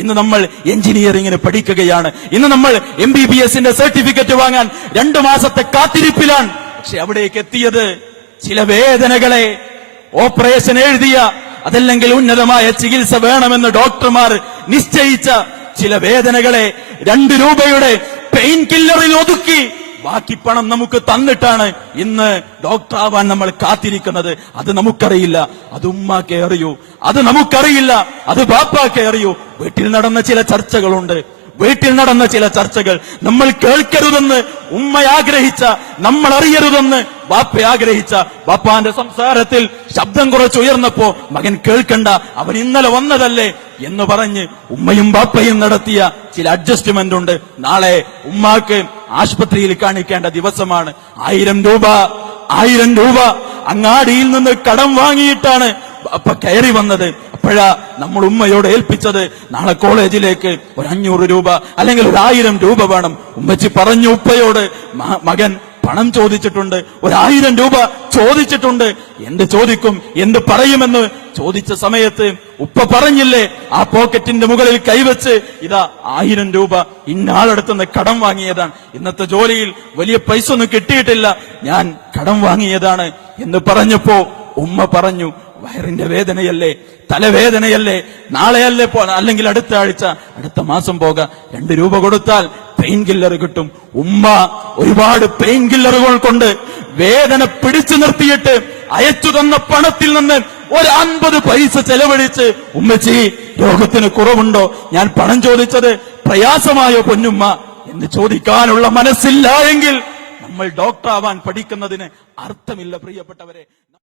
ഇന്ന് നമ്മൾ എഞ്ചിനീയറിംഗിന് പഠിക്കുകയാണ്. ഇന്ന് നമ്മൾ MBBSന്റെ സർട്ടിഫിക്കറ്റ് വാങ്ങാൻ 2 മാസത്തെ കാത്തിരിപ്പിലാണ്. പക്ഷെ അവിടേക്ക് എത്തിയത് ചില വേദനകളെ ഓപ്പറേഷൻ എഴുതിയ, അതല്ലെങ്കിൽ ഉന്നതമായ ചികിത്സ വേണമെന്ന് ഡോക്ടർമാർ നിശ്ചയിച്ച ചില വേദനകളെ 2 രൂപയുടെ പെയിൻ കില്ലറിൽ ഒതുക്കി ബാക്കി പണം നമുക്ക് തന്നിട്ടാണ് ഇന്ന് ഡോക്ടർ ആവാൻ നമ്മൾ കാത്തിരിക്കുന്നത്. അത് നമുക്കറിയില്ല, അത് ഉമ്മാക്കേ അറിയൂ. അത് നമുക്കറിയില്ല, അത് ബാപ്പാക്കേ അറിയൂ. വീട്ടിൽ നടന്ന ചില ചർച്ചകളുണ്ട്. വീട്ടിൽ നടന്ന ചില ചർച്ചകൾ നമ്മൾ കേൾക്കരുതെന്ന് ഉമ്മ ആഗ്രഹിച്ച, നമ്മൾ അറിയരുതെന്ന് ബാപ്പ ആഗ്രഹിച്ച. ബാപ്പാന്റെ സംസാരത്തിൽ ശബ്ദം കുറച്ചുയർന്നപ്പോ മകൻ കേൾക്കണ്ട, അവൻ ഇന്നലെ വന്നതല്ലേ എന്ന് പറഞ്ഞ് ഉമ്മയും ബാപ്പയും നടത്തിയ ചില അഡ്ജസ്റ്റ്മെന്റ് ഉണ്ട്. നാളെ ഉമ്മാക്ക് ആശുപത്രിയിൽ കാണിക്കേണ്ട ദിവസമാണ്. 1000 രൂപ അങ്ങാടിയിൽ നിന്ന് കടം വാങ്ങിയിട്ടാണ് ബാപ്പ കയറി വന്നത്. അപ്പോഴാ നമ്മൾ ഉമ്മയോട് ഏൽപ്പിച്ചത് നാളെ കോളേജിലേക്ക് 500 രൂപ അല്ലെങ്കിൽ 1000 രൂപ വേണം. ഉമ്മച്ചി പറഞ്ഞു ഉപ്പയോട്, മകൻ പണം ചോദിച്ചിട്ടുണ്ട്, 1000 രൂപ ചോദിച്ചിട്ടുണ്ട്, എന്ത് ചോദിക്കും, എന്ത് പറയുമെന്ന് ചോദിച്ച സമയത്ത് ഉപ്പ പറഞ്ഞില്ലേ, ആ പോക്കറ്റിന്റെ മുകളിൽ കൈവച്ച്, ഇതാ 1000 രൂപ ഇന്നാളടുത്തുനിന്ന് കടം വാങ്ങിയതാണ്, ഇന്നത്തെ ജോലിയിൽ വലിയ പൈസ ഒന്നും കിട്ടിയിട്ടില്ല, ഞാൻ കടം വാങ്ങിയതാണ് എന്ന് പറഞ്ഞപ്പോ ഉമ്മ പറഞ്ഞു, വയറിന്റെ വേദനയല്ലേ, തലവേദനയല്ലേ, നാളെയല്ലേ അല്ലെങ്കിൽ അടുത്ത ആഴ്ച, അടുത്ത മാസം പോകാം, 2 രൂപ കൊടുത്താൽ പെയിൻ കില്ലർ കിട്ടും. ഉമ്മ ഒരുപാട് പെയിൻ കില്ലറുകൾ കൊണ്ട് വേദന പിടിച്ചു നിർത്തിയിട്ട് അയച്ചു തന്ന പണത്തിൽ നിന്ന് 50 പൈസ ചെലവഴിച്ച്, ഉമ്മച്ചി രോഗത്തിന് കുറവുണ്ടോ, ഞാൻ പണം ചോദിച്ചത് പ്രയാസമായോ പൊന്നുമ്മ എന്ന് ചോദിക്കാനുള്ള മനസ്സില്ല എങ്കിൽ നമ്മൾ ഡോക്ടർ ആവാൻ പഠിക്കുന്നതിന് അർത്ഥമില്ല പ്രിയപ്പെട്ടവരെ.